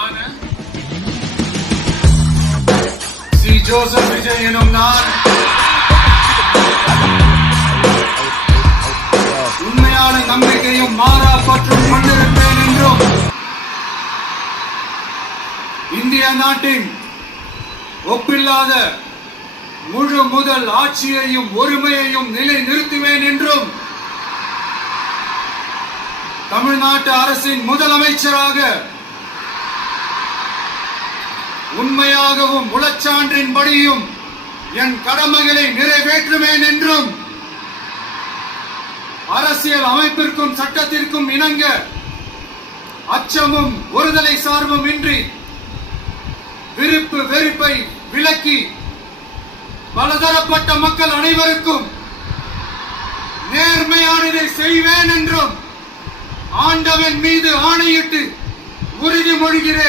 ஆன C Joseph Vijay எனும் நான் உண்மையான நம்பிக்கையும் மாறா பற்றும் கொண்டிருப்பேன் என்றும் இந்திய நாட்டின் ஒப்பில்லாத முழு முதல் ஆட்சியையும் ஒருமையையும் நிலை நிறுத்துவேன் என்றும் தமிழ்நாட்டு அரசின் முதலமைச்சராக உண்மையாகவும் உளச்சான்றின்படியும் என் கடமைகளை நிறைவேற்றுவேன் என்றும் அரசியல் அமைப்பிற்கும் சட்டத்திற்கும் இணங்க அச்சமும் ஒருதலை சார்பும் இன்றி விருப்பு வெறுப்பை விலக்கி பலதரப்பட்ட மக்கள் அனைவருக்கும் நேர்மையானதை செய்வேன் என்றும் ஆண்டவன் மீது ஆணையிட்டு உறுதிமொழிகிறேன்.